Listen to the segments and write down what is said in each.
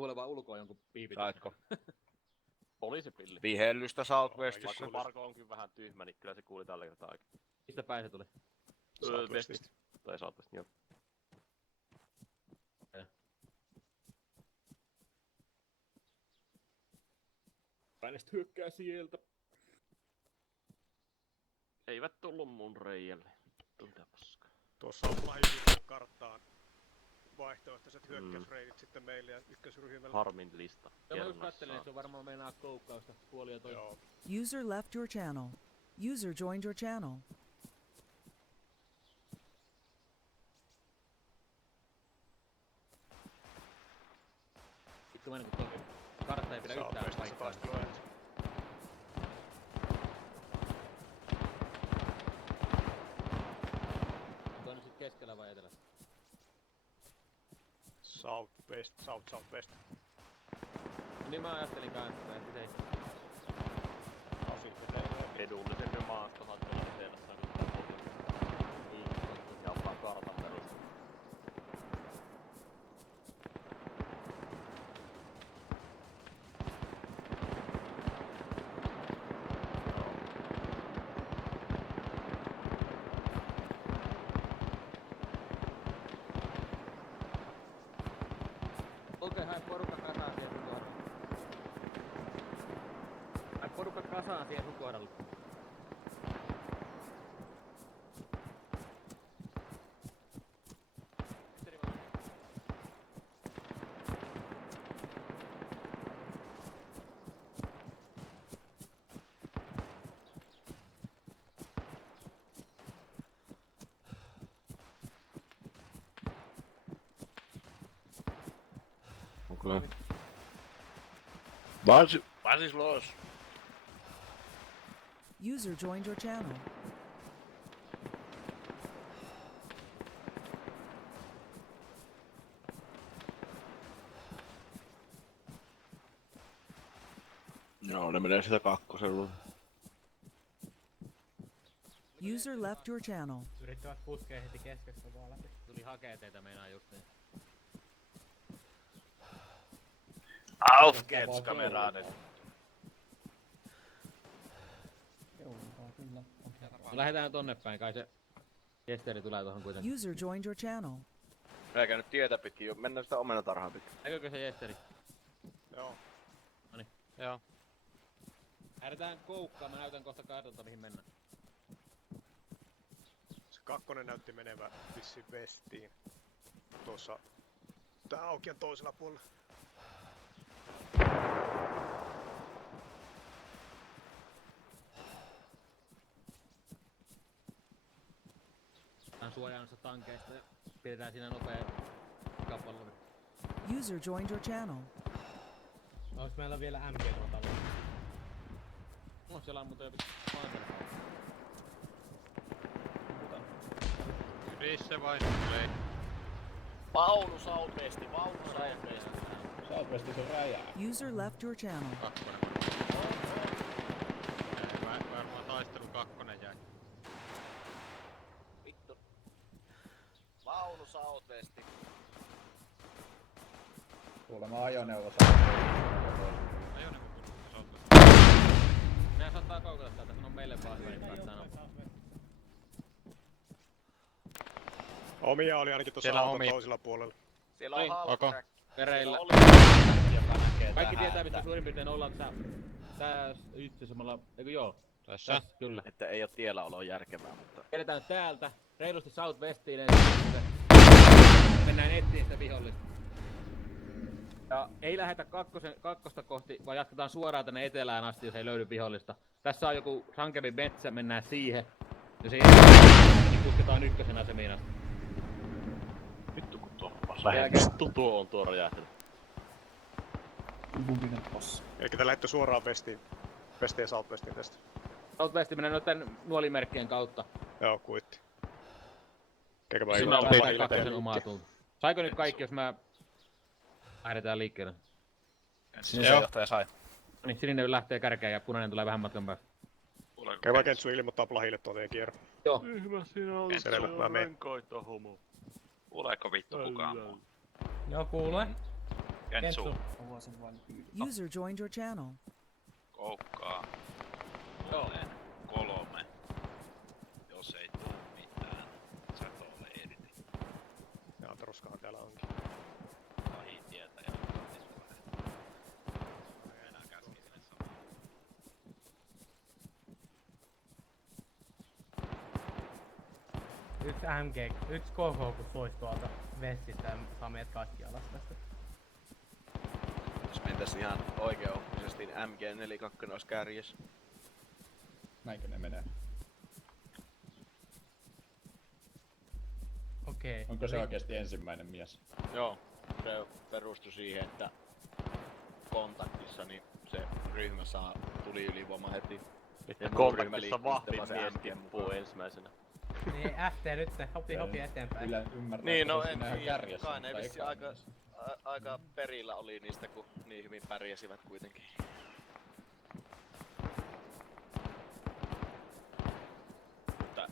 kuulen vaan ulkoa jonkun piipityksen. Saitko? Poliisipilli. Vihellystä Southwestissa. Vaikka Marko on kyllä vähän tyhmä, niin kyllä se kuuli tällä kertaa oikein. Mistä päin se tuli? Westistä. Tai Southwest, joo. Rainestä hyökkää sieltä. Eivät tullu mun reijälle. Tuntea paskaa. Tuossa on lahiviikon karttaan vaihtoehtoiset hyökkäysreitit sitten meille ja ykkösryhmälle. Harmin lista. Mä just kattelin, että se on varmaan meinaa koukkausta puolia toi. Joo. User left your channel. User joined your channel. Vittu mennä kun toi kartta ei pidä yhtään paikkaa. Onko nyt sit keskellä vai etelässä? Southwest. Niin mä ajattelin kanssa, että se ei. Edullisempi maastohan tuolla etelässä kuin pohjoisessa. Ja ottaa kartan perusteella. Okei, hae porukka kasaan siihen sukuharalle. Hae porukka kasaan siihen sukuharalle. Okay. Was is los? User joined your channel. Joo, ne menee sitä kakkosella. User left your channel. Yrittävät puskea heti keskessä vaan läpi. Tuli hakee teitä meinaa just niin. Auf geht's, kameraden. No lähdetään tonne päin, kai se Jesteri tulee tohon kuitenkin. User joined your channel. Eikä nyt tietä pitkin, mennään sitä omenatarhaa pitkin. Näkyykö se Jesteri? Joo. Noniin. Joo. Lähdetään koukkaan, mä näytän kohta kartalta mihin mennään. Se kakkonen näytti menevä vissiin vestiin. Tuossa tää aukion toisella puolella. Tän suojaansa tankeista ja pidetään siinä nopea kappaluri. User joined your channel. Onks meillä vielä MG tuolla talolla? No siellä on muuten jo Panther. Missä vai tulee? Vaunu Southwesti, vaunu Southwesti. Southwestissa on räjää. User left your channel. Kakkonen. Varmaan taistelu kakkonen jäi. Vittu. Vaunu Southwesti. Kuulemma ajoneuvo Ajoneuvo kun Meidän saattaa koukata täältä, kun on meille vaan hyvä, niin päästään nopeasti. Omia oli ainakin tuossa Siellä on auton omia. toisella puolella. Siellä on Niin, halktrack. Vereillä. Siellä oli joka näkee Kaikki tähän, tietää, että- mistä suurin piirtein ollaan tää itse samalla, eikö joo? Tässä. Kyllä. Että ei oo tiellä olo järkevää, mutta... Edetään täältä, reilusti Southwestiin mennään etsiin sitä vihollista. Ja ei lähetä kakkosta kohti, vaan jatketaan suoraan tänne etelään asti, jos ei löydy vihollista. Tässä on joku rankempi metsä, mennään siihen. Jos ei niin pusketaan ykkösen asemiin asti. Vittu kun tuo lähes tuo on tuo räjähtänyt. Elikkä te lähdette suoraan vestiin ja Southwestiin tästä. Southwestiin mennään noiden nuolimerkkien kautta. Joo, kuitti. Eikä mä Sinä ilmoittaa lähdetään kakkosen tehdä. omaa tulta. Saiko nyt kaikki, jos mä lähdetään liikkeelle? Sinisen johtaja sai. Niin, sininen lähtee kärkeen ja punainen tulee vähän matkan päästä. Käy Kentsu ilmoittaa Plahille tuo teidän kierro. Joo. Ihme siinä oli Selvä, mä menen. renkaita homo. Kuuleeko vittu kukaan muu? Joo, kuulee. Kentsu. User joined your channel. Koukkaa. Joo. Olen 3. Jos ei tuu mitään. Sä tuolle editin. Ja troskahan täällä onkin. Pahin tietäjä. Ei enää käski sinne samaan. Yksi MG, yksi KK kun sois tuolta vessistä ja saa meidät kaikki alas tästä. Jos mentäis ihan oikeaoppisesti, niin MG42 olisi kärjes. Näinkö ne menee? Okei. Onko se oikeesti ensimmäinen mies? Joo, se perustui siihen, että kontaktissa niin se ryhmä saa tuli ylivoima heti. Ja muu ryhmä kontaktissa liikkuu vahvin sitten vaan mies se MGn tippuu mukaan. ensimmäisenä. Niin FT nyt, hopi eteenpäin. Kyllä ymmärrän, Niin, että no se en siinä ihan tiedä. kärjessä, Kai ne mutta vissi eka aika, mies. aika perillä oli niistä, kun niin hyvin pärjäsivät kuitenkin. Mutta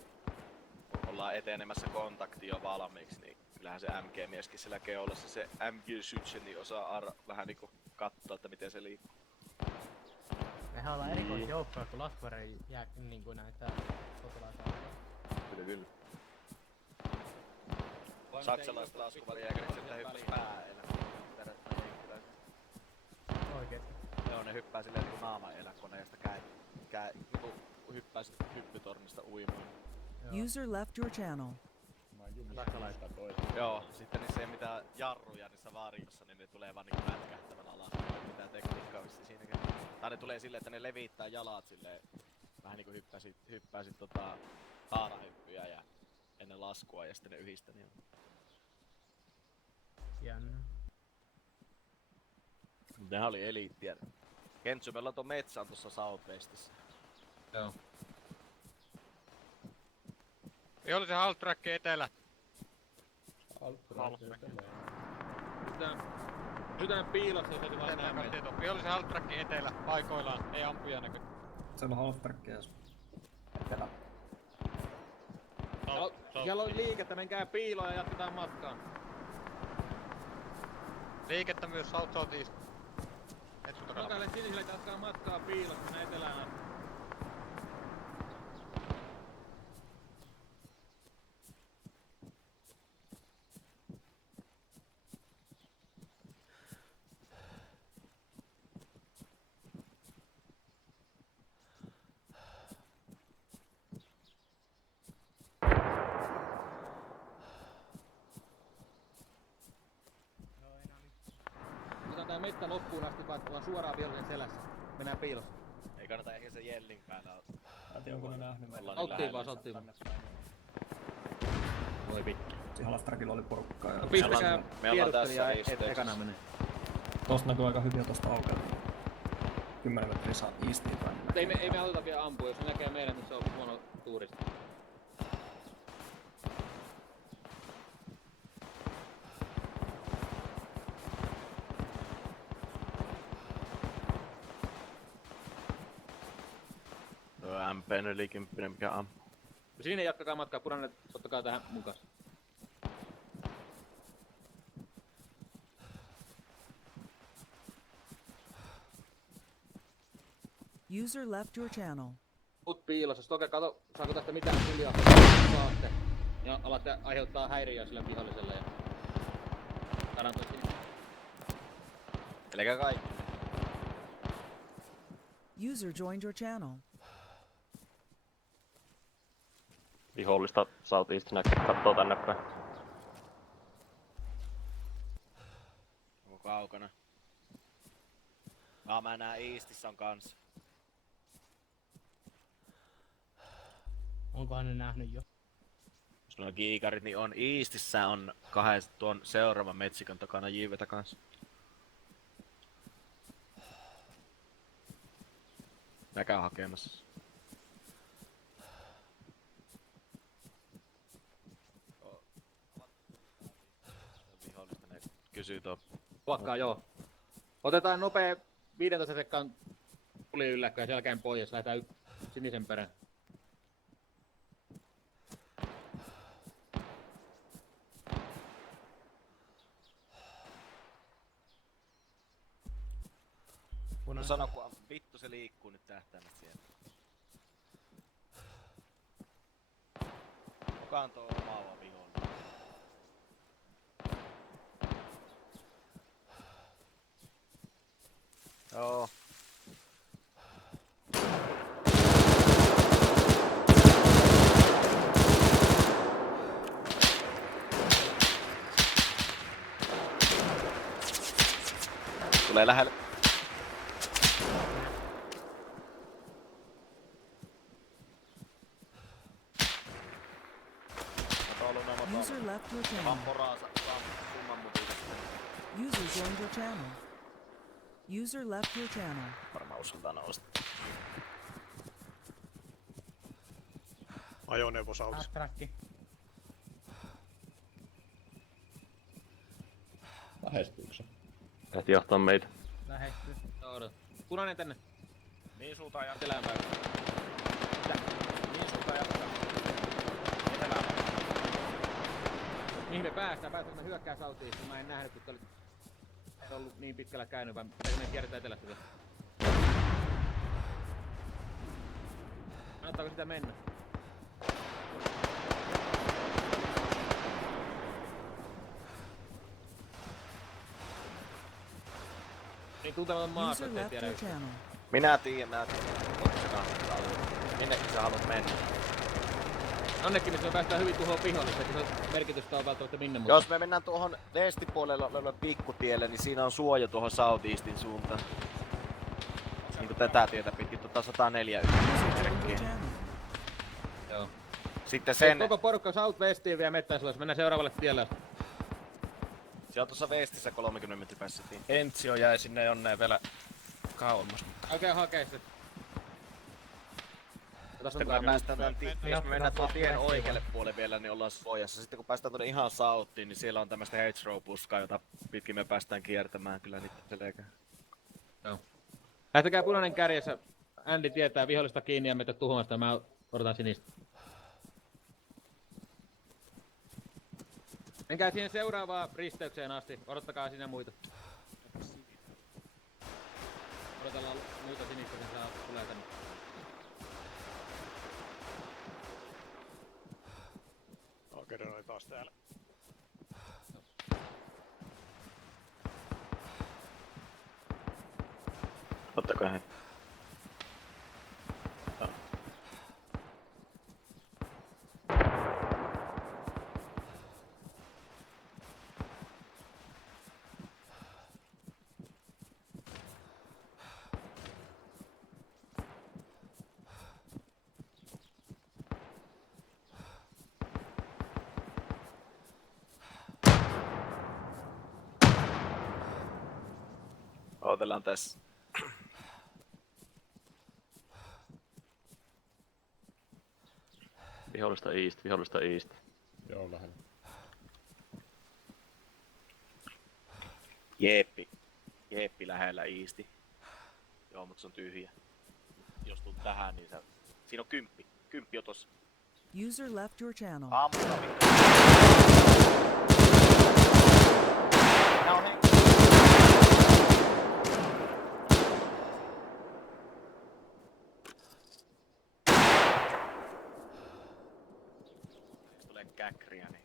kun ollaan etenemässä kontaktia jo valmiiksi, niin kyllähän se MG-mieskin siellä keulassa, se MG-sytse, niin osaa vähän niinku katsoa, että miten se liikkuu. Mehän ollaan erikoisjoukkoja, kun Laskvari jää niinku näitä sotilaita. Kyllä, kyllä. Saksalaiset laskuvalijääkärit sitten hyppäs pääellä. Oikeesti. Joo, ne hyppää silleen niinku naamaeläkoneesta niinku hyppää sit hyppytornista uimaan. User left your channel. Mä jumistan toisen. Joo, sitten niissä ei mitään jarruja niissä varjossa, niin ne tulee vaan niinku mätkähtävän alas. Ei mitään tekniikkaa vissi siinäkin. Tai ne tulee silleen, että ne levittää jalat silleen. Vähän niinku hyppääsit haarahyppyjä ja ennen laskua ja sitten ne yhdistä niin. Jännä. Nehän oli eliittiä. Kentsu, meillä on tuo metsä on tuossa Southwestissä. Joo. Vihollisen half-track etelä. Pysytään piilossa, jos ei vaan näe meitä. Tieto. Vihollisen half-track etelä. Paikoillaan. Ei ampuja näky. Siellä on half-trackia. Siellä on liikettä, menkää piiloon ja jatketaan matkaan. Liikettä myös South East. Kentsu takana. Jokaiselle siniselle jatkaa matkaa piilossa tänne etelään asti. Otetaan tää mettä loppuun asti, vaan ollaan suoraan vihollisen selässä. Mennään piilossa. Ei kannata ehkä se Jellin päällä olla. En tiedä onko ne nähnyt meitä. Oltiin vaan, oltiin vaan. Voi vittu. Siinä half-trackilla oli porukkaa. Ja... No pistäkää me ollaan tässä tiedustelija risteyksessä. ekana menee. Tosta näkyy aika hyvin tosta aukeaa. 10 metriä saa eastiin päin. Mutta ei me haluta vielä ampua, jos ne näkee meidän, niin se on huono tuuristi. Tuo MP40, mikä ampuu. Siinä jatkakaa matkaa, punainen ottakaa tähän mukaan. User left your channel. Mut piilossa, Stoke, kato, saako tästä mitään hiljaa saatte. Ja alatte aiheuttaa häiriöä sille viholliselle ja... Saadaan toi sinne. Elikkä kaikki. User joined your channel. Vihollista South East näkyy, kattoo tänne päin. Onko kaukana? Mä näen Eastissä on kans. Onkohan ne nähnyt jo? Jos on kiikarit, niin on Eastissä on tuon seuraavan metsikon takana Jivetä kanssa. Näkää hakemassa. Vihollista ne kysyy tuo. Luokkaa joo. Otetaan nopea 15 sekkaan tuli ylläkkö ja sen jälkeen pois, lähdetään sinisen perään. No sano kun vittu se liikkuu nyt tähtäimet siellä. Kukaan tuo omaa vihollinen? Joo. Tulee lähelle. User left your channel. Vamporaa saa summan mutille. User joined your channel. User left your channel. Varmaan uskaltaa nousta. Ajoneuvo saudissa. Trakki. Lähestyykö se? Lähti johtaa meitä. Lähestyy. Odota. Punainen tänne. Niin suuntaan ja Etelään päin. niin suuntaan jatkaa. Etelään. Mihin me päästään? Päästäänkö me hyökkää sautiin? Mä en nähnyt, kun te olit ollut niin pitkällä käynyt, vai pitääkö me kierretään etelästä tästä? Kannattaako sitä mennä? Niin tuntematon maasta, User ettei left tiedä your yhtään. channel. Minä tiedän, onko se kannattaa alue. Minnekin sä haluat mennä? Onnekin, missä me päästään hyvin tuhoon vihollista, että se merkitystä on välttämättä minne muuta. Jos me mennään tuohon westipuolelle olevalle pikkutielle, niin siinä on suoja tuohon southeastin suuntaan. Niinku tätä tietä pitkin, 104 User joined your ykkösmerkkiä. channel. Joo. Sitten sen... Koko porukka Southwestiin vielä mettään suojassa. Mennään seuraavalle tielle. Se on tuossa westissä 30 metrin päässä. Enzio jäi sinne jonneen vielä kauemmas. Oikein hakee se. Sitten kun me päästään jos me mennään tuon tien oikealle puolelle vielä, niin ollaan suojassa. Sitten kun päästään tuonne ihan southiin, niin siellä on tämmöstä hedgerow-puskaa, jota pitkin me päästään kiertämään kyllä niitä selkeä. Joo. Lähtekää punainen kärjessä. Andy tietää vihollista kiinni ja meitä tuhomasta. Mä odotan sinistä. Menkää siihen seuraavaan risteykseen asti. Odottakaa siinä muita. Odotellaan muita sinistä, kun saa tulee tänne. Okei, oli taas täällä. Ottakaa he. Odotellaan tässä. Vihollista east. Joo, lähellä. Jeeppi lähellä iisti. Joo, mut se on tyhjä. Jos tuut tähän, niin sä... Siinä on 10. 10 on tossa. User left your channel. Ammuta vittu. Nää on henkilö. Tulee käkriä, niin...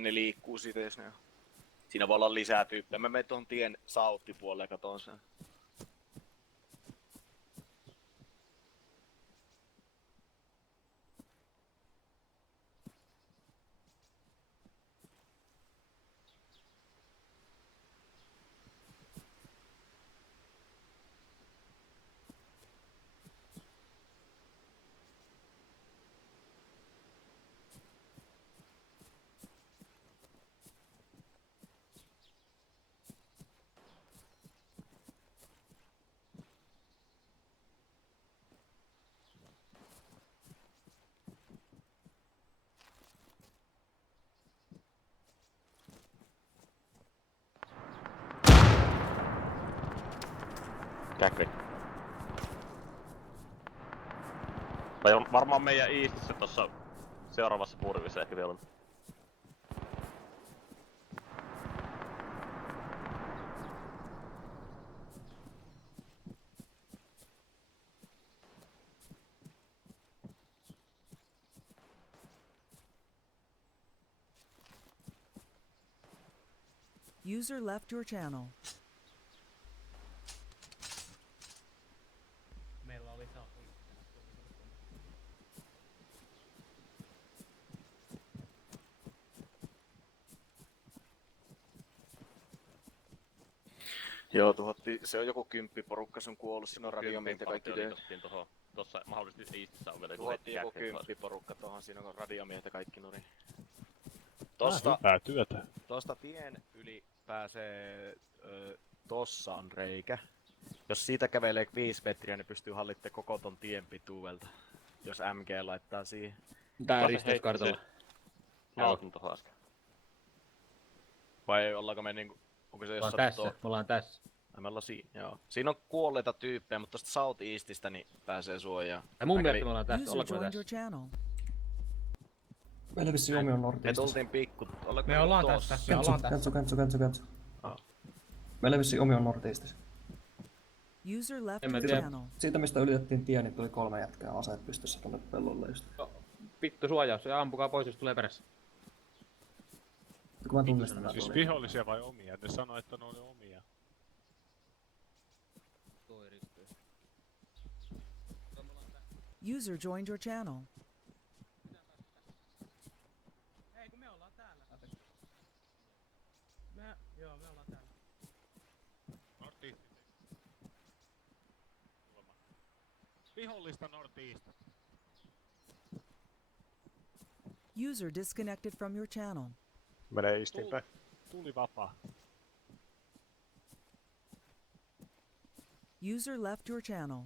Ne liikkuu siitä, jos ne on. Siinä voi olla lisää tyyppejä. Mä menen tuon tien sauttipuolelle ja katon sen. Käkri. Tai on varmaan meidän Eastissä tossa seuraavassa purvissa ehkä vielä on. User left your channel. Meillä oli saa. Joo, se on joku 10 porukka, se on kuollut, siinä on radiomiehet ja kaikki Kympin töitä. partio tohon. Tossa mahdollisesti Eastissä on vielä Tuhottiin joku jääkkeet taas. 10 porukka tohon, siinä on radiomiehet ja kaikki nurin. Hyvää työtä. Tosta tien yli pääsee, tossa on reikä. Jos siitä kävelee 5 metriä, niin pystyy hallitte koko ton tien pituudelta. Jos MG laittaa siihen. Tää risteyskartalla. Aloitin tohon äsken. Vai ollaanko me niinku, onko se Me ollaan jossain tässä, me ollaan tässä. Me ollaan siinä, joo. Siinä on kuolleita tyyppejä, mutta tosta South Eastistä niin pääsee suojaan. Ja mun Mä mielestä kävin- me ollaan tässä, User ollaanko me joined tässä? your channel. Meillä vissiin omi on Me nortista. tultiin pikku, ollaanko Me ollaan tossa? tässä, me ollaan tässä. Kätsy. Ah. Meillä vissiin omi on nortista. User left En mä your tiedä. channel. Siitä mistä ylitettiin tie, niin tuli 3 jätkää aseet pystyssä tonne pellolle just. Vittu suojaus, ja ampukaa pois, jos tulee perässä. Kun mä tunnistan nää Siis tuolla. vihollisia vai omia? Ne sanoi, että ne oli omia. User joined your channel. Ei kun me ollaan täällä. Joo, me ollaan täällä. Northeast. Vihollista Northeast. User disconnected from your channel. Menee Eastiin päin. Tuli vapaa. User left your channel.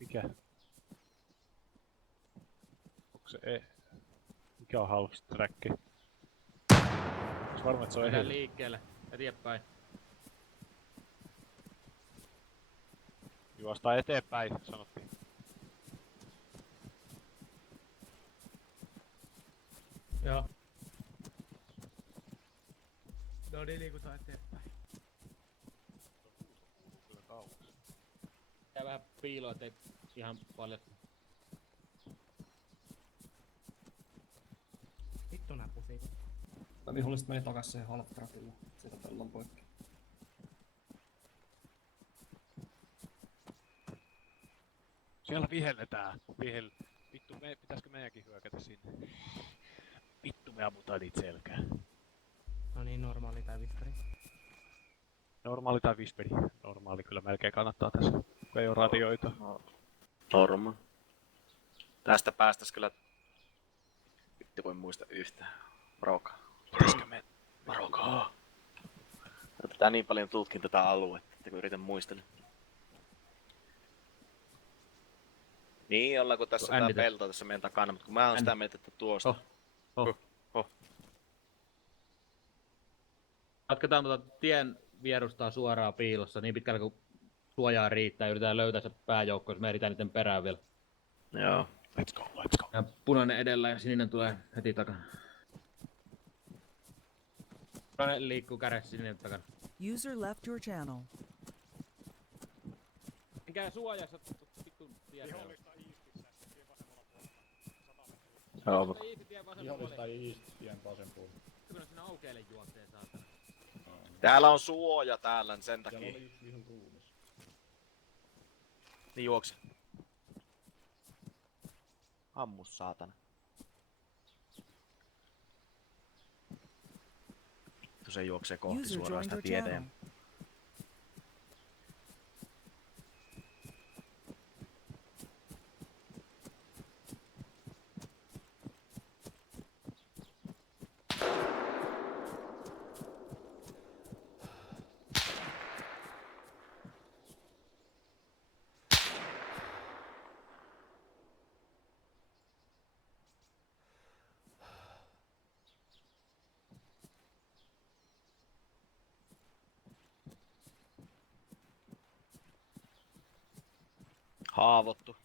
Mikä? Onko se Mikä on halvas träkki? Onks varma, että se on Mennään ehjä? liikkeelle, eteenpäin. Juostaan eteenpäin, sanottiin. Joo. No niin, liikutaan eteenpäin. Kyllä kauas. Tää vähän piiloa, ettei ihan paljon. Vittu nää pusit. Mä viholliset meni takas siihen half-trackille. Siitä pellon poikki. Siellä vihelletään. Vittu, pitäisikö meidänkin hyökätä sinne? Vittu, me ammutaan niitä selkään. No niin, normaali tää visperi. Normaali tai visperi? Normaali kyllä melkein kannattaa tässä, kun ei oo radioita. Norma. Tästä päästäis kyllä... Vittu voi muista yhtään. Varokaa. Pitäisikö me... Varokaa. Tää niin paljon tutkin tätä aluetta, että kun yritän muistella. Niin, ollaanko tässä tää Änditä. pelto tässä meidän takana, mutta kun mä oon sitä mieltä, että tuosta. Jatketaan tien vierustaa suoraan piilossa niin pitkälle kuin suojaa riittää. Yritetään löytää se pääjoukko, jos me ehditään niiden perään vielä. Joo. Let's go, let's go. Ja punainen edellä ja sininen tulee heti takana. Punainen liikkuu kädessä, sininen takana. User left your channel. Mikä suojassa vittu tiedä. Joo. Vihollista East, tien vasen puolella. Kyllä sinä aukeille juoksee saatana. Täällä on suoja täällä sen Siellä takia. oli yksi vihon ruumis. Niin juokse. Ammu saatana. Vittu se juoksee kohti User suoraan joined sitä your tietä. channel. Haavoittu.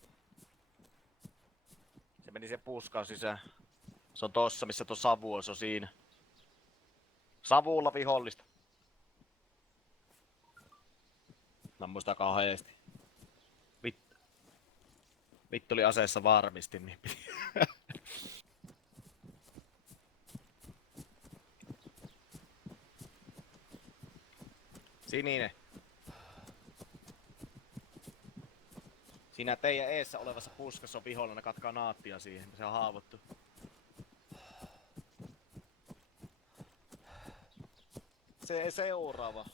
Se meni sen puskaan sisään. Se on tossa, missä tuo savu on, se on siinä. Savulla vihollista. Mä muistan kauheesti. Vittu oli aseessa varmisti, niin piti. Sininen. Siinä teidän eessä olevassa puskassa on vihollinen, katkaa naattia siihen, se on haavoittu. Se seuraava.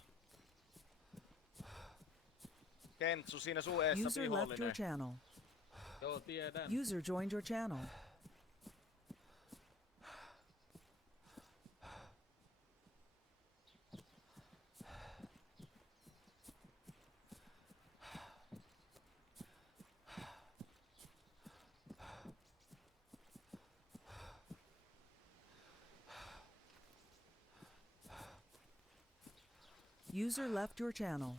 Kentsu, siinä sun eessä User left your vihollinen. channel. Joo, tiedän. User joined your channel. User left your channel.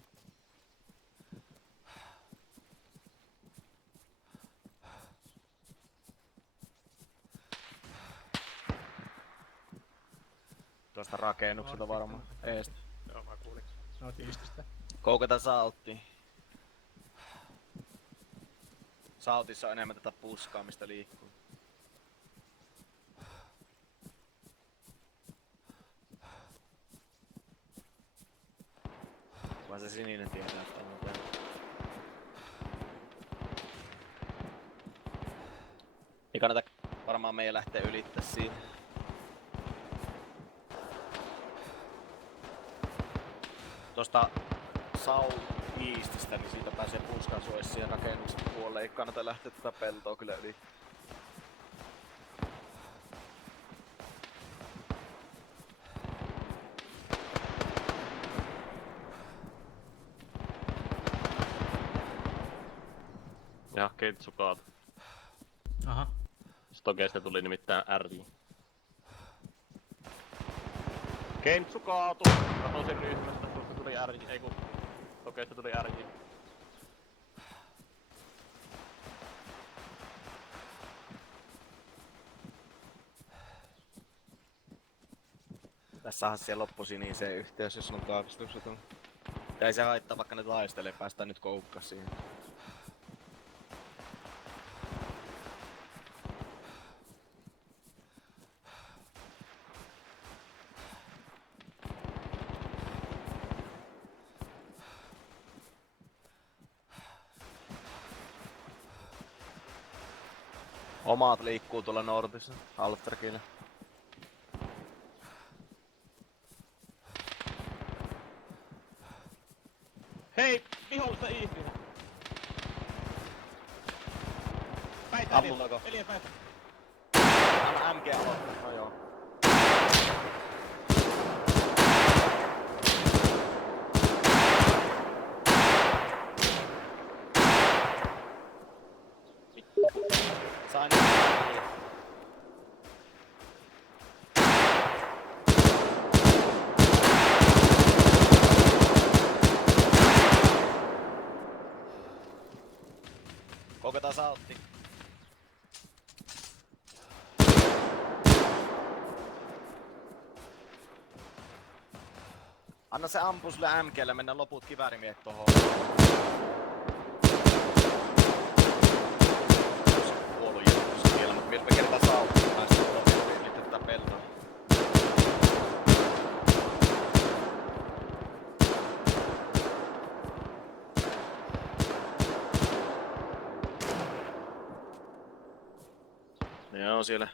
Tuosta rakennukselta varmaan. Eestä. Joo, mä kuulin. Nootista. Koukata salttiin. Saltissa on enemmän tätä puskaa, mistä liikkuu. Vaan se sininen tietää, että on täällä. Ei kannata varmaan meidän lähteä ylittää siinä. Tosta South-Eastistä, niin siitä pääsee puskan suojassa siihen rakennuksen puolelle. Ei kannata lähteä tätä peltoa kyllä yli. Ja Kentsu kaatu. Aha. Stokeista tuli nimittäin RJ. Kentsu kaatu! Katosin ryhmästä, tuosta tuli RJ, ei kun Stokeista tuli RJ. Tässähän siellä loppusi niin se yhteys, jos on kaakistukset. Ja ei se haittaa, vaikka ne taistelee, päästään nyt koukkas siihen. Omaat liikkuu tuolla Nordissa, Alfrekille. Hei! Vihollista Eastiin! Päitä Ammutako? Eli päitä. Anna MG aloittaa, no joo. Sain koketaan saltti. Anna se ampuu sille MG:lle, mennä loput kiväärimiehet tohon. Kuollu jatkossa vielä, mut me kertaa salttiin päästä tohon, eli tätä peltoa. Joo, siellä.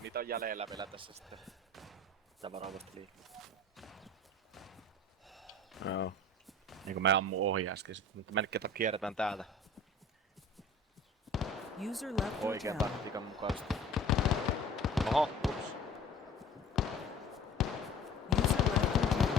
Mitä on jäljellä vielä tässä sitten? Tää varovasti liikkuu. Joo. Niinku me ammu ohi äsken, mutta me nyt kierretään täältä User left your oikean channel. taktiikan mukaisesti. Oho, ups. User left your channel.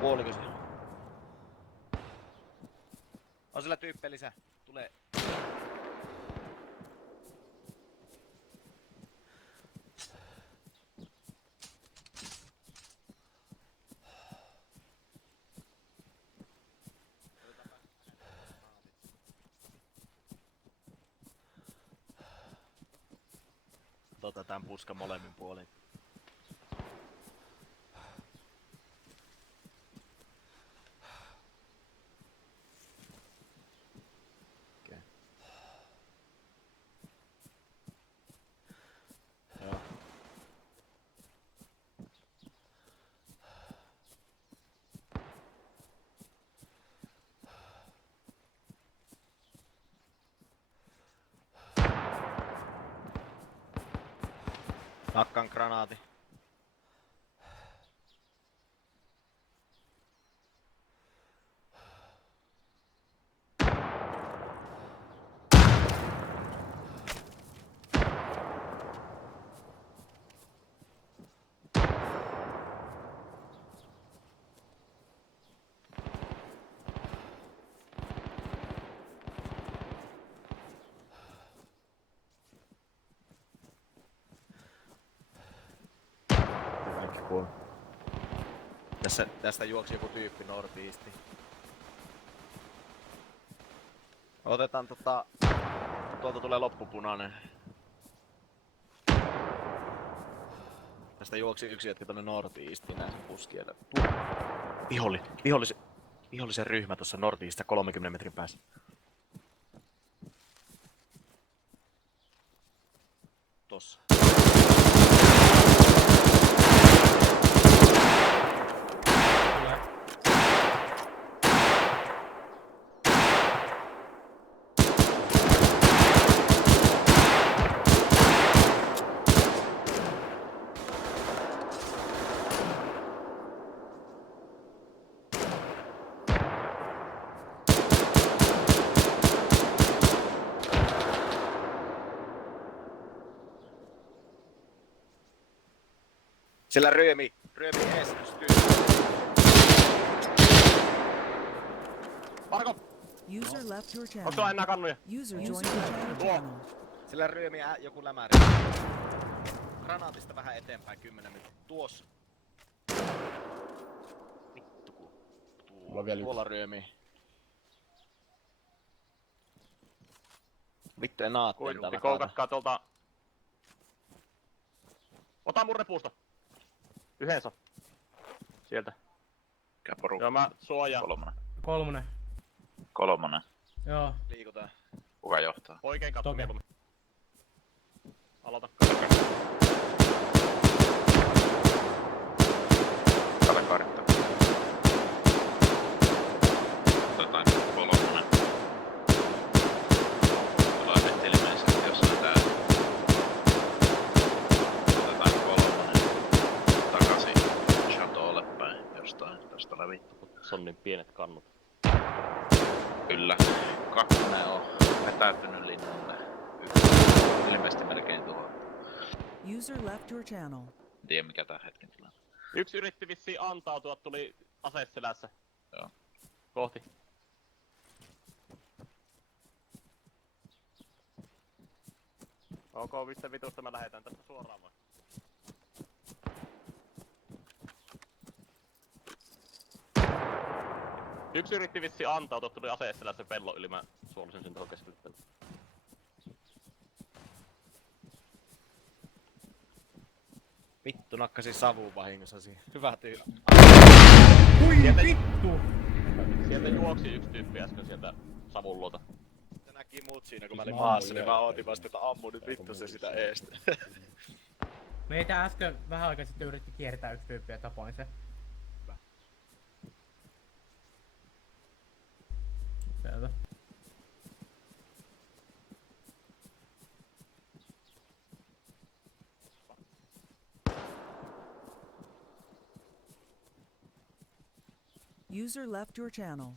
Kuoliko siellä? On sillä tyyppejä lisää. Tulee. Otetaan puska molemmin puolin. Okei. Joo. Nakkaan granaati. Kaikki kuoli. Tästä juoksi joku tyyppi northeasti. Otetaan tuolta tulee loppupunainen. Tästä juoksi yksi jätkä tonne northeastiin näin sen puskielä. Vihollisen ryhmä tuossa northeastista 30 metrin päässä. Tossa. Sillä ryömi ees pystyy. Marko! User left your Onks sulla channel. enää kannuja? User joined your channel. Sillä ryömi joku lämäri. Granaatista vähän eteenpäin 10 metriä. Tuossa. Vittu ku. Mulla on vielä Tuolla ryömi. Vittu en aatteen Kuidutti, täällä koukatkaa tuolta. Ota mun repusta. Yhdessä. Sieltä. Mikä porukka? Joo, mä suojaan. Kolmonen. Joo. Liikutaan. Kuka johtaa? Oikein katso Toke. mieluummin. Aloita. Kalle kartta. Otetaan 3. Ollaan nyt ilmeisesti jossain täällä. Otetaan 3. Takaisin Chateaulle päin jostain tästä lävittu. Se on niin pienet kannut. Kyllä. 2 on vetäytynyt linnalle. 1 ilmeisesti melkein tuohon. User left your channel. En tiedä mikä tää hetken tilanne. Yksi yritti vissiin antautua, tuli aseselässä. Joo. Kohti. Ok, mistä vitusta mä lähetän tästä suoraan vai? Yksi yritti vissi antautua, tuli aseessella se pellon yli, mä suolisin sen tuohon keskelle. Vittu, nakkasin savun vahingossa siihen. Hyvä tyyli. Sieltä juoksi yksi tyyppi äsken sieltä savun luota. Se näki mut siinä kun mä olin maassa, niin mä ootin vasta, että ammun nyt vittu se sitä eestä. Meitä äsken vähän aikaa sitten yritti kiertää yksi tyyppi ja tapoin se. Selvä. User left your channel.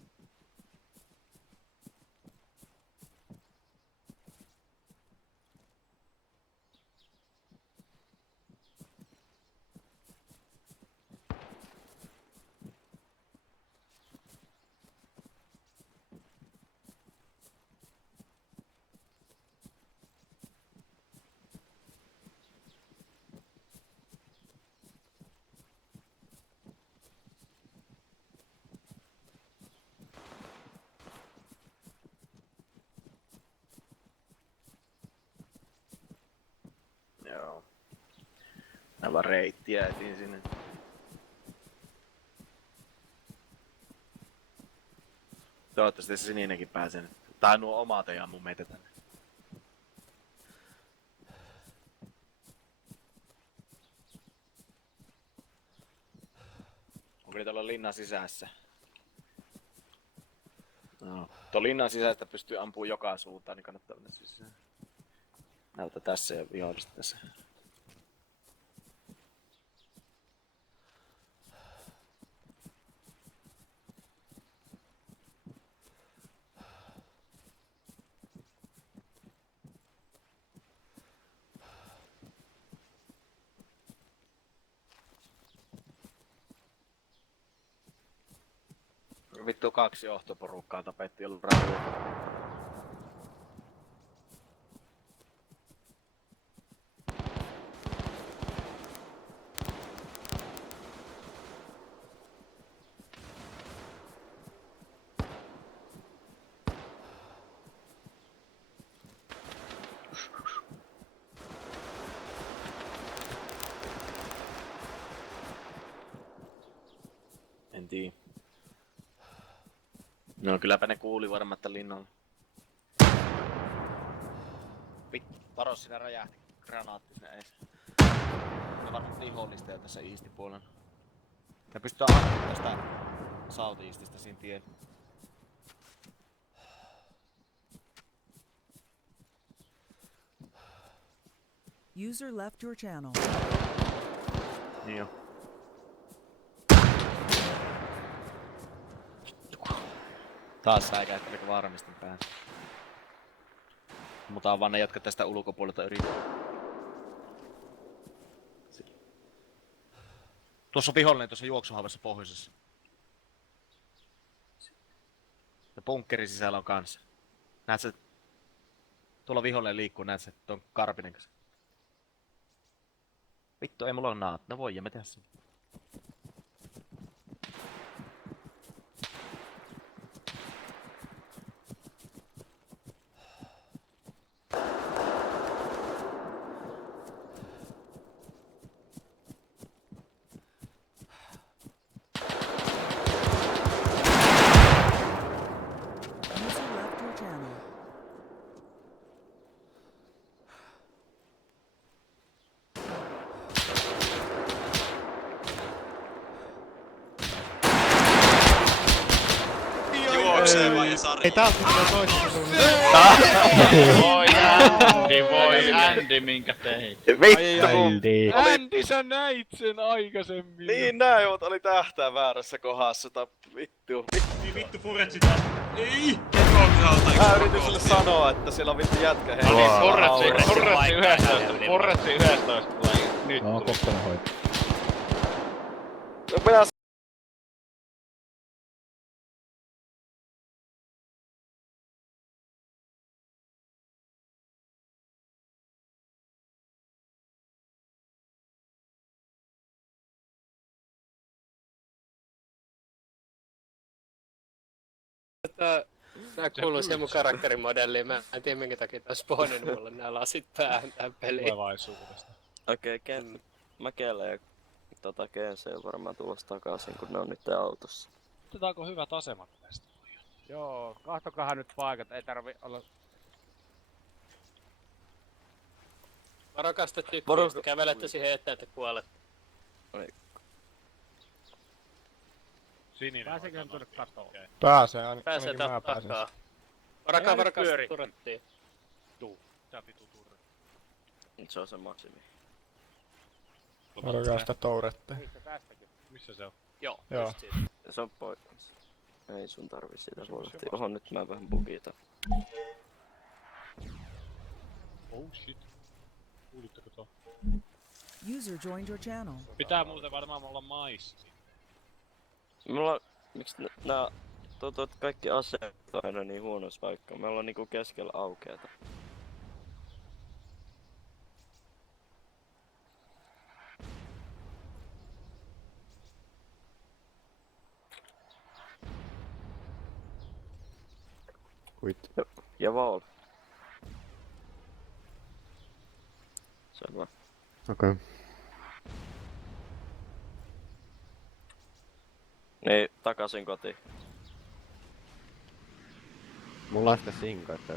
Joo. Aivan reittiä etin sinne. Toivottavasti se sininenkin pääsee nyt. Tai nuo omat ei ammu meitä tänne. Onko niitä olla linnan sisässä? No. Tuo linnan sisästä pystyy ampumaan joka suuntaan, niin kannattaa mennä sisään. Näytä tässä ja vihollista tässä. Vittu 2 johtoporukkaa tapetti jollain rajuilla. En tiedä. No kylläpä ne kuuli varmaan, että linnalla. Vittu, varo siinä räjähti granaatti sinne ees. Ne varmaan vihollista jo tässä iistipuolella. Ne pystyy ampumaan tästä South-Eastistä siinä tien. User left your channel. Niin jo. Taas säikäyttäväkö varmistin päähän. Mutta on vaan ne, jotka tästä ulkopuolelta yrittää. Tuossa on vihollinen tuossa juoksuhaavassa pohjoisessa. Ja bunkkerin sisällä on kanssa. Näet sä? Tuolla vihollinen liikkuu, näet sä tuon karpinen kanssa. Vittu, ei mulla ole naat. No voi, ja me tehdä sen. User left your channel. Juoksee vai Sari? Ei taas tulee toisesta suunnasta. Voi Andy, minkä teit. Vittu! Andy, sä näit sen aikaisemmin. Niin näin, mutta oli tähtää väärässä kohdassa. Vittu. Vittu furetsi taas. Ei! Mä yritin sulle sanoa, että siellä on vittu jätkä hei. Forretsi 11 tulee nyt. No, Kokkonen hoitaa. Minä Nää kuuluu siihen mun karakterimodelliin. Mä en tiedä minkä takia tää spawnannut mulle nää lasit päähän tähän peliin. Tulevaisuudesta. Okei, Mäkelä ja Gense on varmaan tulossa takaisin, kun ne on nyt autossa. Otetaanko hyvät asemat tästä? Joo, kahtokahan nyt paikat, ei tarvi olla... Varokaa sitä tykkiä, jos te kävelette siihen eteen, että kuolette. Sininen. Pääseekö tuonne katoon? Pääsee, Pääsee ainakin mä pääsen. takaa. Älä Varokaa nyt sitä pyöri. turrettiin. Tää vitu turre. Nyt se on se maksimi. Varokaa sitä tourettia. Missä tästäkin? Missä se on? Joo, Joo. just siitä. Se on poikkeus. Ei sun tarvi sitä suorattiin. Oho, nyt mä vähän bugitan. Oh shit. Kuulitteko tuo? User joined your channel. Pitää muuten varmaan olla mais. Mulla... Miksi nää... Tuntuu, että kaikki aseet on aina niin huonossa paikkaa. Me ollaan niinku keskellä aukeata. Quit. Ja Vaul. Selvä. Okei. Niin, takaisin kotiin. Mulla on sitä sinko, että...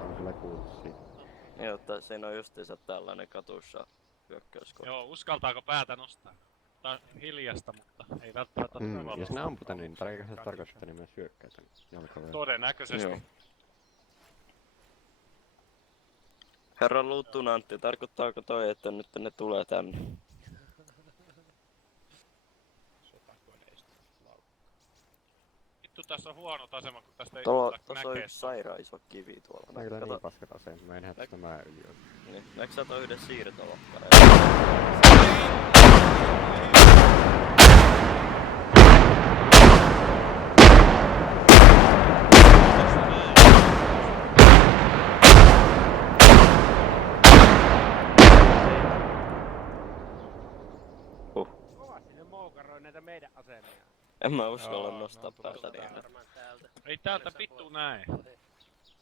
On kyllä kuullut siitä. Joo, siinä on justiinsa tällainen katussa hyökkäyskone. Joo, uskaltaako päätä nostaa? Tää on hiljasta, mutta ei välttämättä Jos ne amputaan, niin tarkoittaa se tarkoittaa, että ne myös hyökkää tän jalkaväen. Todennäköisesti. Joo. Herra luuttunantti, tarkoittaako toi, että nyt ne tulee tänne? Vittu, tässä on huonot asema, kun tästä ei Tuolla, tule tossa on näkee. yksi sairaan iso kivi tuolla. Tää on kyllä niin paskat aseen, mä en näe tästä mä yli oikein. Niin, näetkö sä toi yhden siirtolokkareen? Kovasti ne moukaroi näitä meidän asemia. En mä uskalla nostaa päätä niin. Ei täältä vittu näe.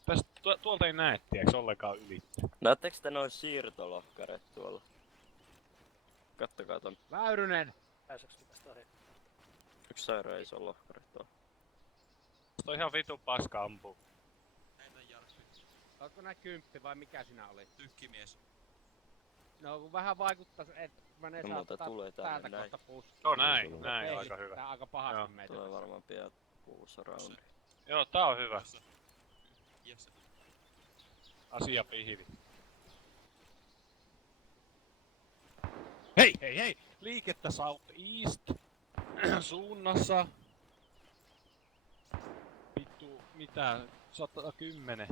Tästä tuolta ei näe, tiiäks, ollenkaan yli. Näettekö te noin siirtolohkaret tuolla? Kattokaa ton. Väyrynen! Pääseekö tästä ohi? Yksi sairaan iso lohkari tuolla. Toi ihan vitun paska ampuu. Ootko nää 10 vai mikä sinä oli? Tykkimies. No kun vähän vaikuttais, että mä ne No, mutta tulee tänne täältä näin. kohta puskia. Joo, näin aika hyvä. Tää aika pahasti Joo. meitä. Tulee varmaan pian 6 roundi. Joo, tää on hyvä. Asia pihvi. Hei, hei, hei! Liikettä South East suunnassa. Vittu, mitä? 110.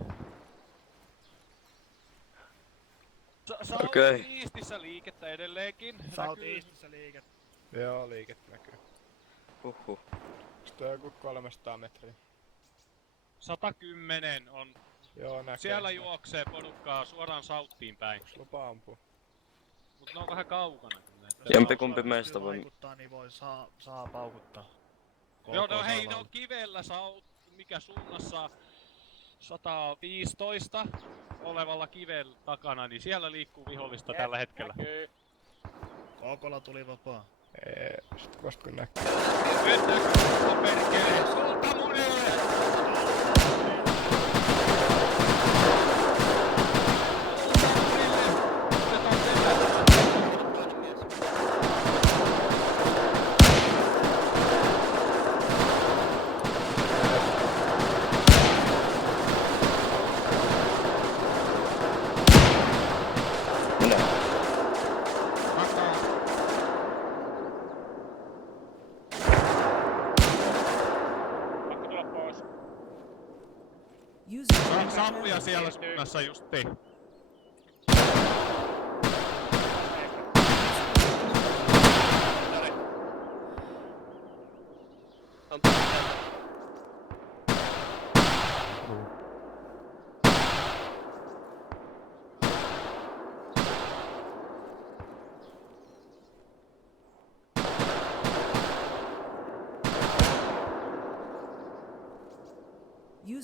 South Okei. Eastissä liikettä edelleenkin. South Näkyy. Eastissä liikettä. Joo, liikettä näkyy. Huhhuh. Sitten on joku 300 metriä. 110 on. Joo, näkee. Siellä juoksee porukkaa suoraan Southiin päin. Lupa ampua. Mut ne on vähän kaukana. Jompikumpi meistä voi... Vaikuttaa, niin voi saa paukuttaa. Joo, no hei, ne on kivellä mikä suunnassa 115 olevalla kiven takana, niin siellä liikkuu vihollista tällä hetkellä. Kokola tuli vapaa. Sit vasta kun näkyy. Mennäänkö perkele? Sulta munille! User joined your Sampia channel. siellä suunnassa justiin.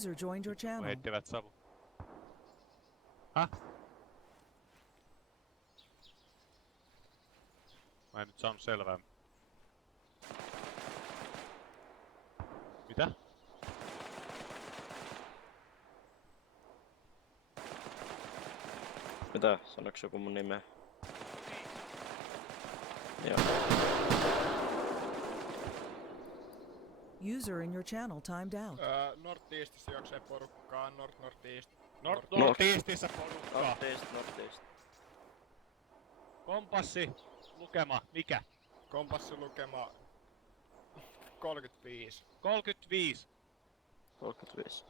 User joined your channel. Heittivät savu. Häh? Mä en nyt saanut selvää. Mitä? Mitä? Sanoks joku mun nimeä? Joo. User in your channel timed out. Northeastissa juoksee porukkaa, Northeast. Northeastissa porukkaa. Northeast. Kompassi, lukema, mikä? Kompassi lukema 35. 35. 35.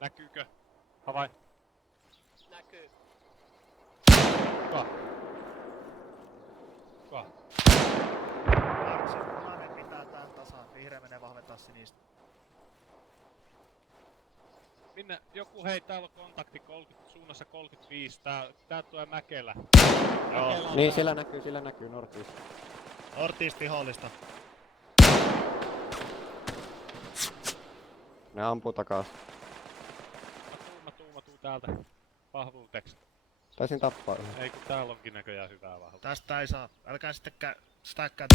Näkyykö? Havain. Näkyy. Kuka? Kuka? Arksi, punainen pitää tän tasaan. Vihreä menee vahventaa sinistä. Minne? Joku, hei, täällä on kontakti 30, suunnassa 35. Tää tulee Mäkelä. Joo. Niin, siellä näkyy Northeast. Northeast vihollista. Ne ampuu takas. Mä tuun täältä. Vahvuuteksi. Taisin tappaa yhden. Ei kun täällä onkin näköjään hyvää vahvuutta. Tästä ei saa. Älkää sittenkään stäkkää.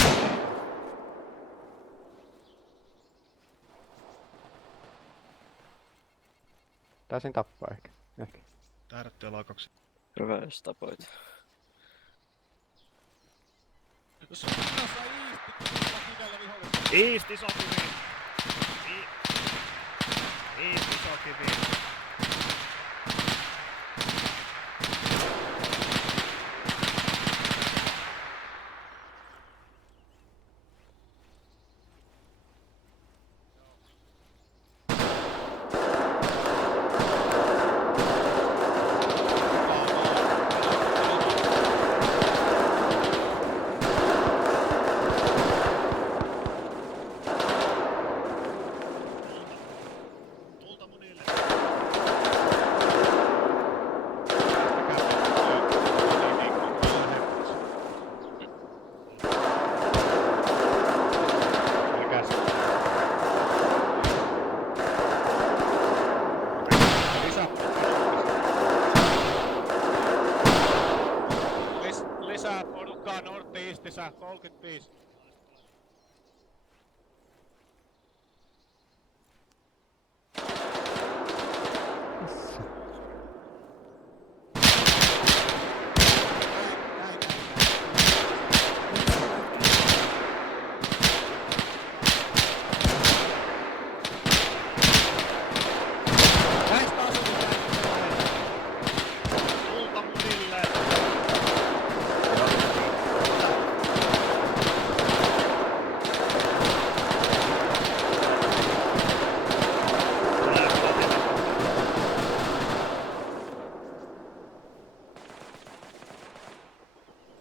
Taisin tappaa ehkä. Tähdättyä laukauksia. Hyvä, jos tapoit. Suunnassa Iisti, East iso kivi. East iso kivi. Lisää porukkaa Northeastissa 35.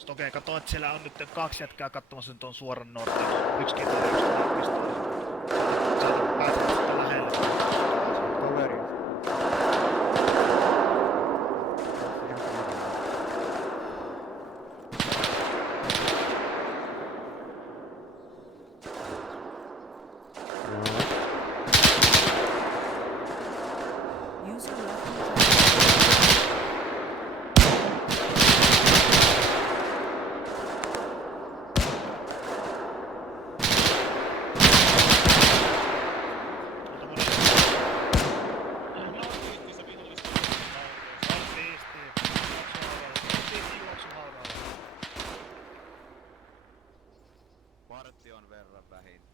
Okei, kato, että siellä on nyt 2 jätkää katsomassa tuon suoran nortin. Yksi kitara, yksi pistooli. Saadaan päästä sitten lähelle. Toveri. User left your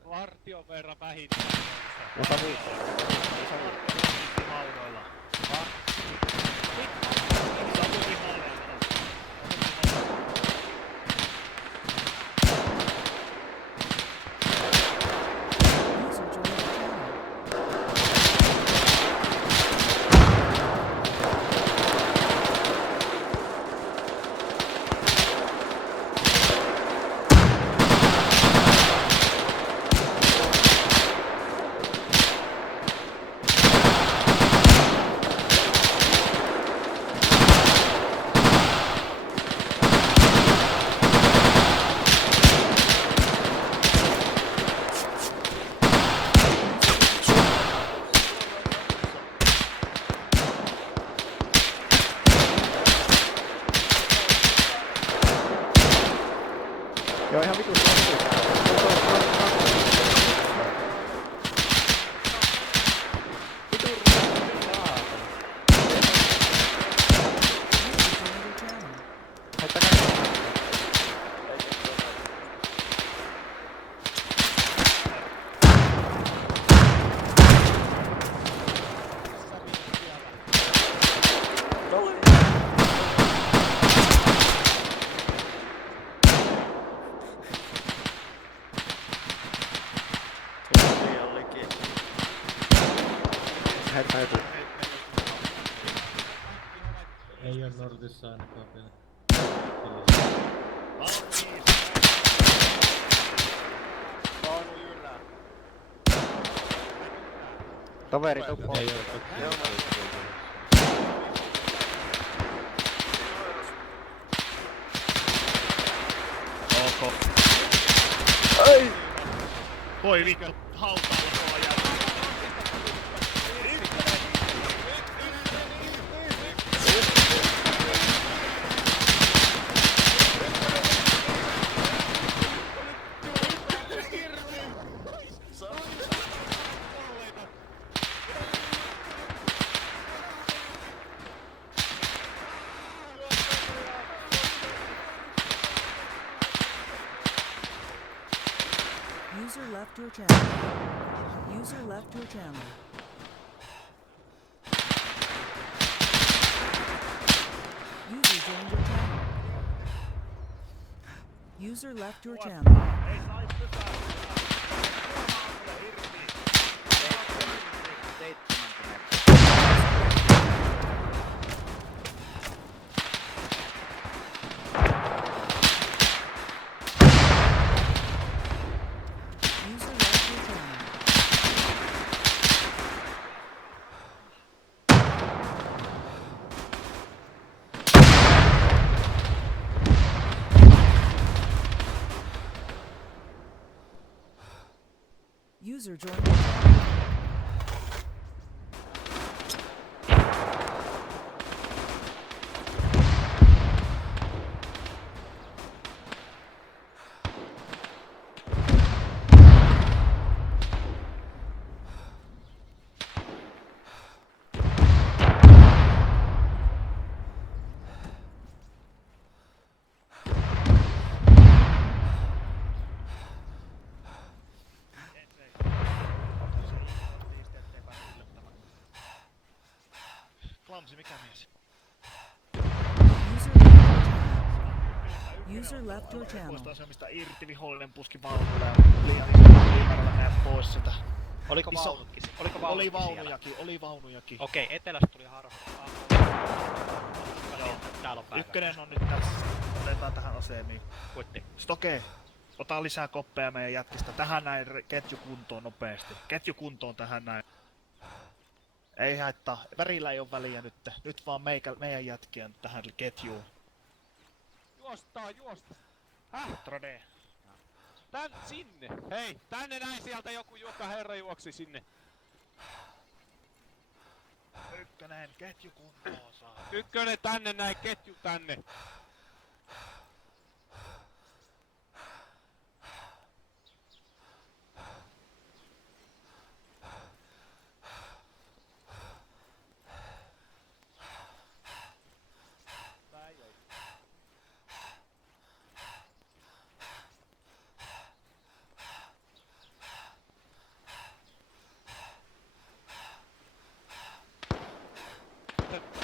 Vartion verran vähintään. Haudoilla. user joined your channel. on ihan vitun Ei oo Nordissa ainakaan vielä. Toveri tuppo. Ei oo Ok. Ai! Voi vittu, hautaalla tuolla jälkeen. User left your channel. User left your channel. User joined your channel. User left your channel. User left your channel. User joined your channel. Klamsi, mikä mies? User left your channel. Poistaa se, mistä irti vihollinen puski vaunulle ja liian isolla liikaralla näin pois sitä. Oliko vaunutkin? Oliko Oli vaunutkin vaunujakin. Okei, etelästä tuli harvoja. Täällä on päivä. Ykkönen on nyt tässä. Otetaan tähän aseen niin. Kuitti. Sit okei. Ota lisää koppeja meidän jätkistä. Tähän näin ketju kuntoon nopeasti. Ketju kuntoon tähän näin. Ei haittaa. Värillä ei oo väliä nyt. Nyt vaan meidän jätkiä tähän ketjuun. Juosta! Trade. Tän sinne! Hei! Tänne näin sieltä joku joka herra juoksi sinne! Ykkönen, ketju kuntoon saa. Ykkönen tänne näin, ketju tänne!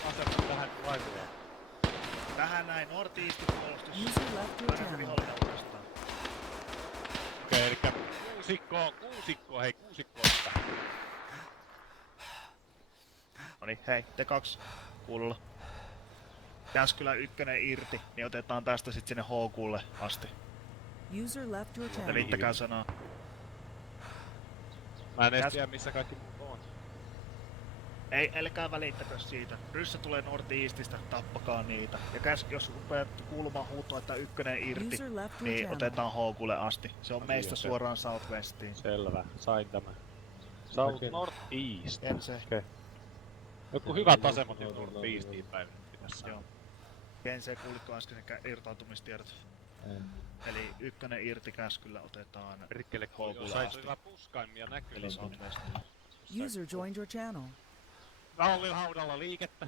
Asetu tähän laivuja. Tähän näin, north-eastin puolustus. User left your Aina se channel. vihollinen uudestaan. Okei, elikkä kuusikko, hei kuusikko ottaa. Noniin, hei, te kaksi kuulolla. Jääskylän ykkönen irti, niin otetaan tästä sit sinne HQlle asti. User left your channel. Selittäkää sanaa. Mä en edes tiedä missä kaikki muut on. Ei, älkää välittäkö siitä. Ryssä tulee north-eastistä, tappakaa niitä. Ja jos rupeat kuulumaan huutoa, että ykkönen irti, User left your niin channel. otetaan HQlle asti. Se on No meistä niin, suoraan southwestiin. Selvä, sain tämän. South North East. Kense. Joku hyvät asemat nyt North Eastiin päin pitäis Joo. saada. Kense, kuulitko äsken irtautumistiedot? Eli ykkönen irti käskyllä otetaan Perkele, jos houkulla sais asti. hyvä puskaimia näkyy. Eli Southwest. User joined your channel. Raulin haudalla liikettä.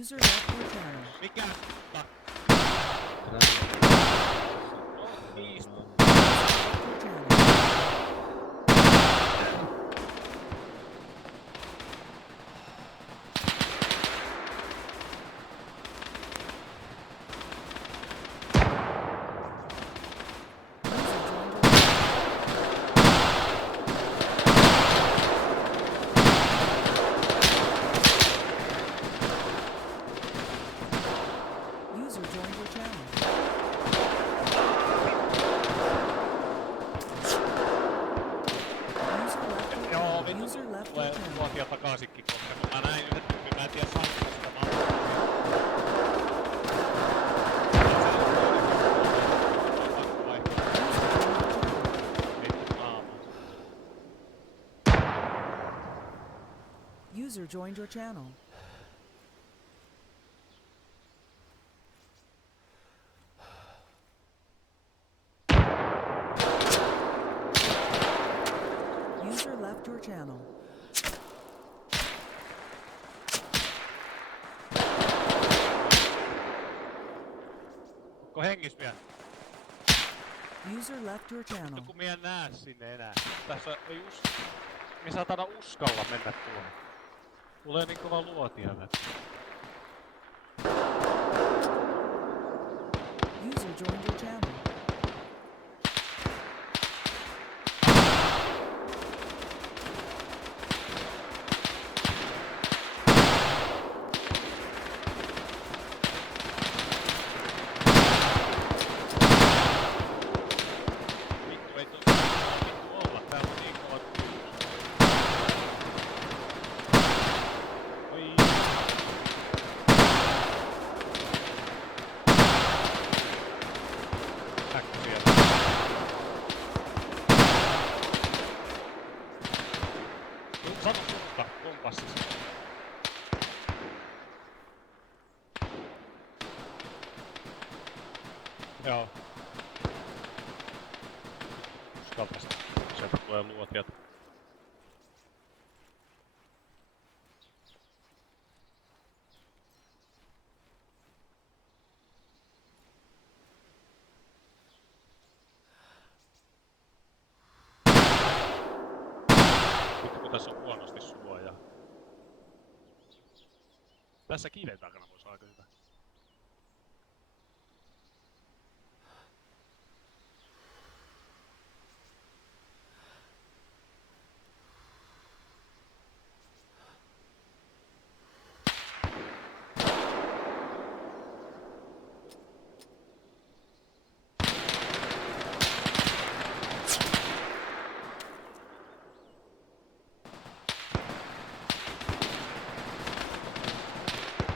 User left your channel. Mikä? Niistä. Your channel. User joined your channel. Joo, vittu, User left tulee your channel. luotia takaisinkin, koska mä näin yhden tyypin, mä en tiedä saanko sitä User joined your channel. User left your channel. Onko hengis vielä? User left your channel. Kun mä en näe sinne enää. Tässä ei me saatana uskalla mennä tuohon. Tulee niin kova luotia. User joined your channel. Vittu ei vittu olla, täällä on niin kovat kynnys. Oi. Äkki sieltä. Sano suunta, kompassis. Joo. Uskaltaisi. Sieltä tulee luotiat. Vittu kun tässä on huonosti suojaa. Tässä kiven takana voisi olla aika hyvä.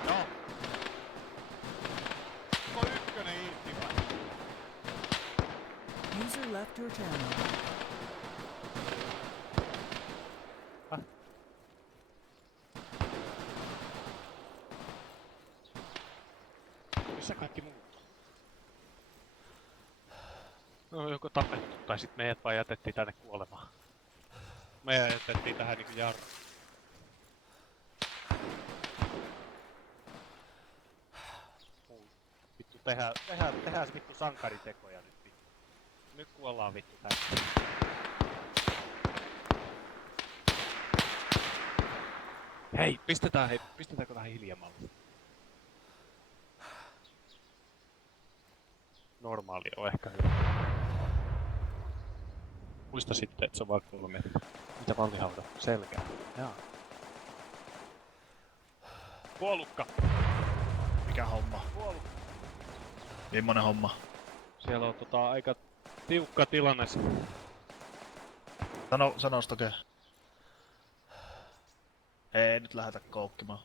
Joo. Onko ykkönen irti vai? User left your channel. Missä kaikki muut on? No joko tapettu tai sit meidät vaan jätettiin tänne kuolemaan. Meidät jätettiin tähän niinku jarru. Vittu tehdään se vittu sankaritekoja nyt vittu. Nyt kuollaan vittu tänne. Hei, pistetäänkö vähän hiljemmalle? Normaali on ehkä hyvä. Muista sitten, että se on vaan 3 metriä. Mitä valtihauta? Selkää. Jaa. Puolukka! Mikä homma? Puolukka! Millainen homma? Siellä on aika tiukka tilanne. Sano Stoke. Ei nyt lähetä koukkimaan.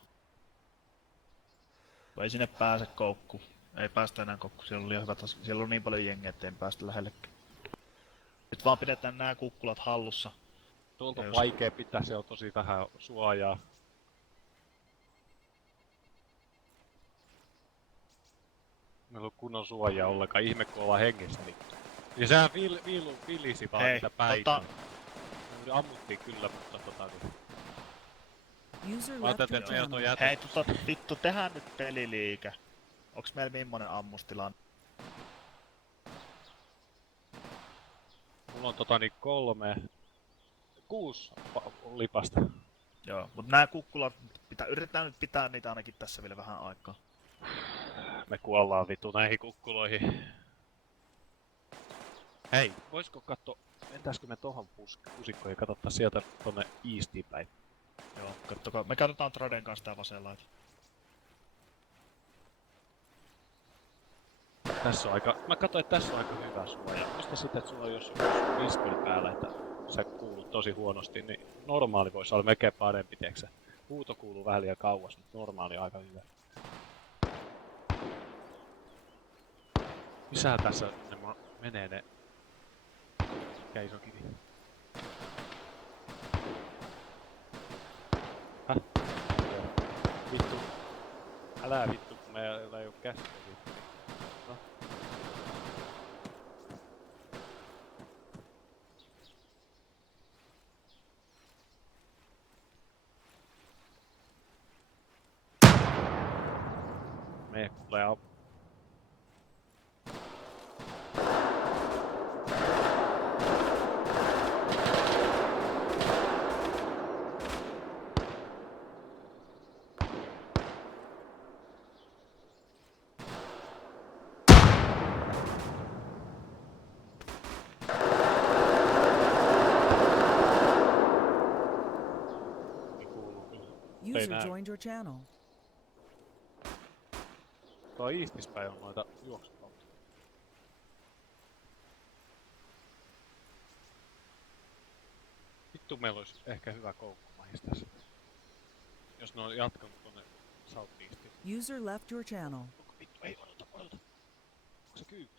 Ei sinne pääse koukku. Ei päästä enää koukku. Siellä on liian hyvä siellä on niin paljon jengiä, ettei päästä lähellekään. Nyt vaan pidetään nämä kukkulat hallussa. Tuolta on vaikea pitää, se on tosi vähän suojaa. Meillä on kunnon suojaa ollenkaan. Ihme kun ollaan hengissä niin. Ja sehän vilisi vaan Hei, niitä päitä. Ammuttiin kyllä, mutta niin. User Mä left ajattelin, your että meillä on channel. Hei, vittu, tehdään nyt peliliike. Onks meillä millainen ammustilanne? Mulla on 6 lipasta. Joo, mut nää kukkulat, yritetään nyt pitää niitä ainakin tässä vielä vähän aikaa. Me kuollaan vittu näihin kukkuloihin. Hei, voisiko mentäisikö me tohon pusikkoon ja katsottaa sieltä tonne Eastiin päin? Joo, kattokaa, me katsotaan Traden kanssa tää vasen laita. Tässä on mä katsoin, että tässä on aika hyvä suoja. Mistä sitten, että sulla on jos iskeli päällä, että sä kuulut tosi huonosti, niin normaali voisi olla melkein parempi, teeksä. Huuto kuuluu vähän liian kauas, mutta normaali on aika hyvä. Missähän tässä ne menee ne... Mikä iso kivi? Häh? Vittu. Älä vittu, kun meillä ei oo käsiä vittu. No. Me kuulee apu. User näy. joined your channel. Tuo Eastispäin on noita juoksupalloja. Vittu meillä olisi ehkä hyvä koukkumahis tässä. Jos ne on jatkanut tonne South Eastiin. User left your channel. Onko vittu? Ei odota. Onko se kyykky?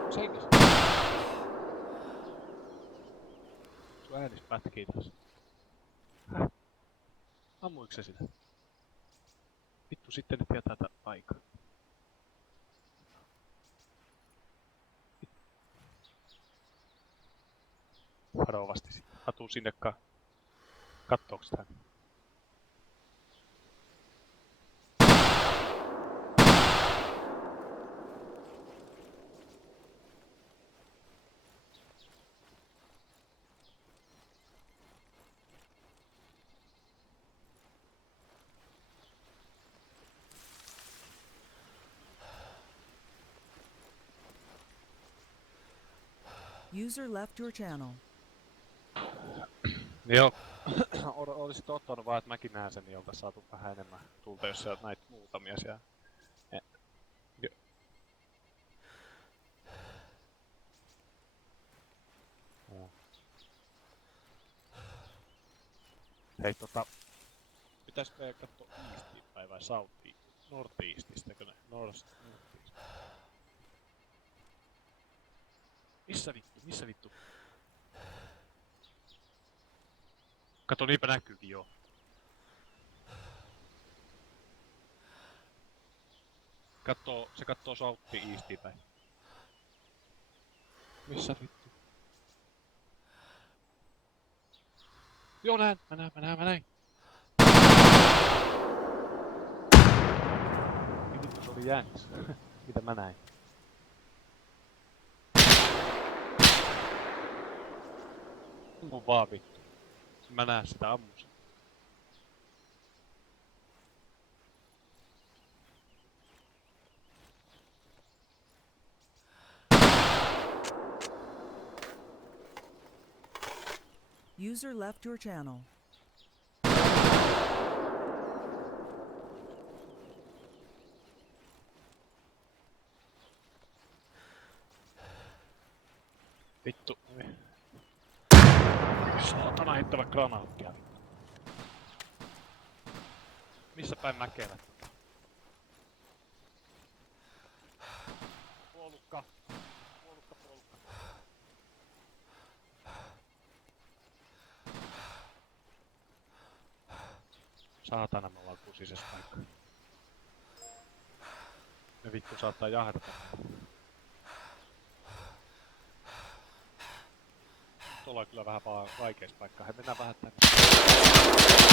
Onko se hengissä? Sun äänis pätkii taas. Häh? Ammuiko se sitä? Vittu, sitten ne tietää tätä aikaa. Varovasti sitten. Mä tuun sinne kattooks tän. User left your channel. Joo. Olisit ottanut vaan, että mäkin näen sen, niin oltais saatu vähän enemmän tulta, jos sä näit muutamia siellä. Hei pitäis meidän kattoo Eastiin päin vai South North-Eastistäkö ne? North-East. Missä vittu? Kato, niinpä näkyykin joo. Se kattoo South Eastiin päin. Missä vittu? Joo näen, mä näin. Niin vittu se oli jäänis. Mitä mä näin? Ammu vaan vittu. Mä näen sitä ammussa. User left your channel. Vittu. Saatana heittävä granaattia. Missä päin mäkelät? Puolukka. Saatana, me ollaan kusisessa paikka. Ne vittu saattaa jahdata. Nyt ollaan kyllä vähän vaikeassa paikkaa. He mennään vähän tänne.